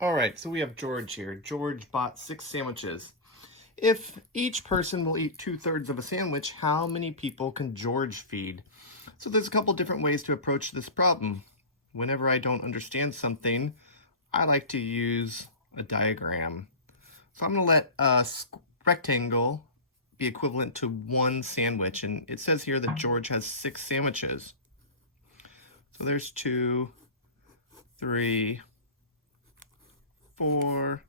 All right, so we have George here. George bought 6 sandwiches. If each person will eat 2/3 of a sandwich, how many people can George feed? So there's a couple different ways to approach this problem. Whenever I don't understand something, I like to use a diagram. So I'm going to let a rectangle be equivalent to 1 sandwich. And it says here that George has 6 sandwiches. So there's 2, 3, 4,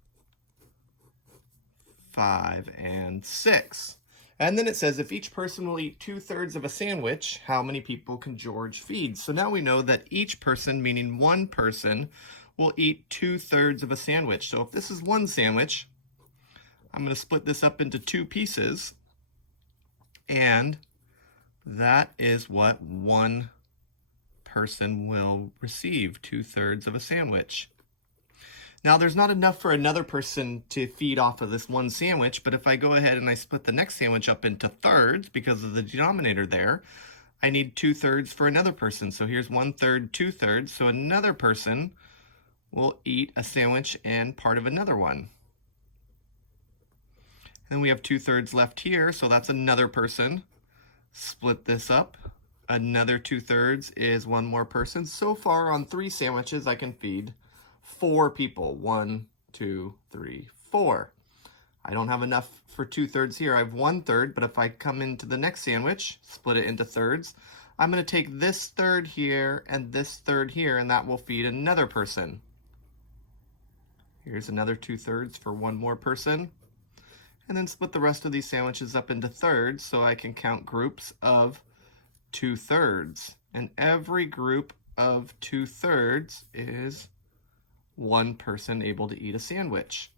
5, and 6. And then it says if each person will eat 2/3 of a sandwich, how many people can George feed? So now we know that each person, meaning one person, will eat 2/3 of a sandwich. So if this is 1 sandwich, I'm going to split this up into 2 pieces. And that is what one person will receive, 2/3 of a sandwich. Now, there's not enough for another person to feed off of this 1 sandwich, but if I go ahead and I split the next sandwich up into thirds because of the denominator there, I need 2/3 for another person. So here's 1/3, 2/3. So another person will eat a sandwich and part of another one. And we have 2/3 left here, so that's another person. Split this up. Another 2/3 is one more person. So far on 3 sandwiches, I can feed 4 people. 1, 2, 3, 4. I don't have enough for 2/3 here. I have 1/3, but if I come into the next sandwich, split it into thirds, I'm going to take this third here and this third here, and that will feed another person. Here's another 2/3 for one more person. And then split the rest of these sandwiches up into thirds so I can count groups of 2/3. And every group of 2/3 is one person able to eat a sandwich.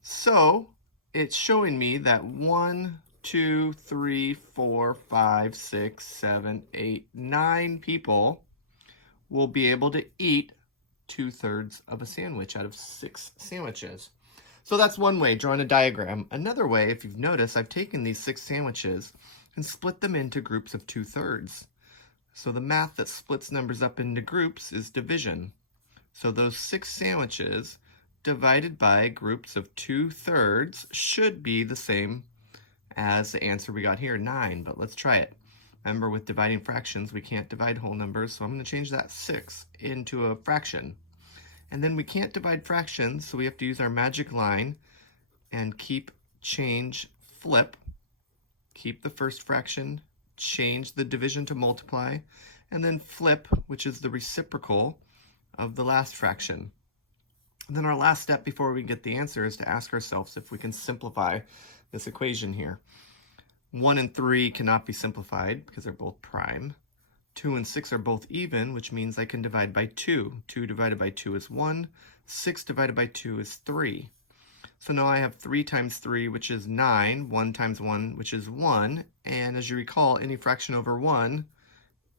So it's showing me that 1, 2, 3, 4, 5, 6, 7, 8, 9 people will be able to eat 2/3 of a sandwich out of 6 sandwiches. So that's one way, drawing a diagram. Another way, if you've noticed, I've taken these 6 sandwiches and split them into groups of 2/3. So the math that splits numbers up into groups is division. So those 6 sandwiches divided by groups of 2/3 should be the same as the answer we got here, 9, but let's try it. Remember, with dividing fractions, we can't divide whole numbers, so I'm going to change that 6 into a fraction. And then we can't divide fractions, so we have to use our magic line and keep, change, flip. Keep the first fraction, change the division to multiply, and then flip, which is the reciprocal of the last fraction. And then our last step before we get the answer is to ask ourselves if we can simplify this equation here. 1 and 3 cannot be simplified because they're both prime. 2 and 6 are both even, which means I can divide by 2. 2 divided by 2 is 1. 6 divided by 2 is 3. So now I have 3 times 3, which is 9. 1 times 1, which is 1. And as you recall, any fraction over 1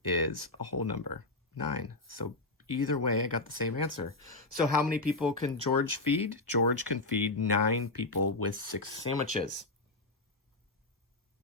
is a whole number, 9. So either way, I got the same answer. So how many people can George feed? George can feed 9 people with 6 sandwiches.